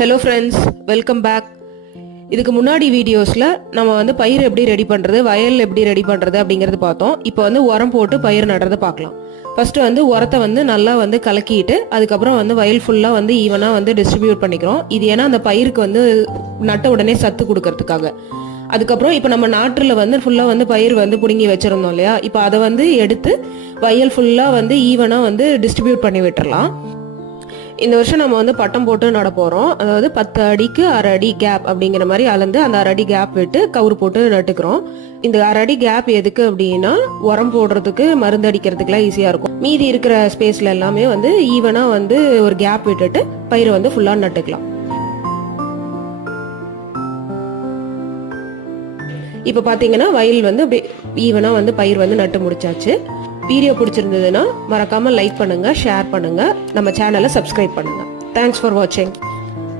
Hello friends, welcome back. இதுக்கு முன்னாடி வீடியோஸில் நம்ம வந்து பயிர் எப்படி ரெடி பண்ணுறது, வயல் எப்படி ரெடி பண்ணுறது அப்படிங்கிறது பார்த்தோம். இப்போ வந்து உரம் போட்டு பயிர் நடுறதை பார்க்கலாம். ஃபஸ்ட்டு வந்து உரத்தை வந்து நல்லா வந்து கலக்கிட்டு அதுக்கப்புறம் வந்து வயல் ஃபுல்லாக வந்து ஈவனாக வந்து டிஸ்ட்ரிபியூட் பண்ணிக்கிறோம். இது ஏன்னா அந்த பயிருக்கு வந்து நட்ட உடனே சத்து கொடுக்கறதுக்காக. அதுக்கப்புறம் இப்போ நம்ம நாட்டில் வந்து ஃபுல்லாக வந்து பயிர் வந்து பிடுங்கி வச்சுருந்தோம் இல்லையா, இப்போ அதை வந்து எடுத்து வயல் ஃபுல்லாக வந்து ஈவனாக வந்து டிஸ்ட்ரிபியூட் பண்ணி விட்டுறலாம். இந்த வருஷம் நம்ம வந்து பட்டம் போட்டு நட போகிறோம். அதாவது 10 அடிக்கு 1/2 அடி கேப் அப்படிங்கிற மாதிரி அளந்து அந்த 1/2 அடி கேப் விட்டு கவுரு போட்டு நட்டுக்கிறோம். இந்த 1/2 அடி கேப் எதுக்கு அப்படின்னா உரம் போடுறதுக்கு, மருந்து அடிக்கிறதுக்குலாம் ஈஸியாக இருக்கும். மீதி இருக்கிற ஸ்பேஸில் எல்லாமே வந்து ஈவனாக வந்து ஒரு கேப் விட்டுட்டு பயிரை வந்து ஃபுல்லாக நட்டுக்கலாம். இப்போ பார்த்தீங்கன்னா வயல் வந்து அப்படியே ஈவனாக வந்து பயிர் வந்து நட்டு முடிச்சாச்சு. வீடியோ பிடிச்சிருந்ததுன்னா மறக்காமல் லைக் பண்ணுங்கள், ஷேர் பண்ணுங்கள், நம்ம சேனலை சப்ஸ்கிரைப் பண்ணுங்கள். தேங்க்ஸ் ஃபார் வாட்சிங்.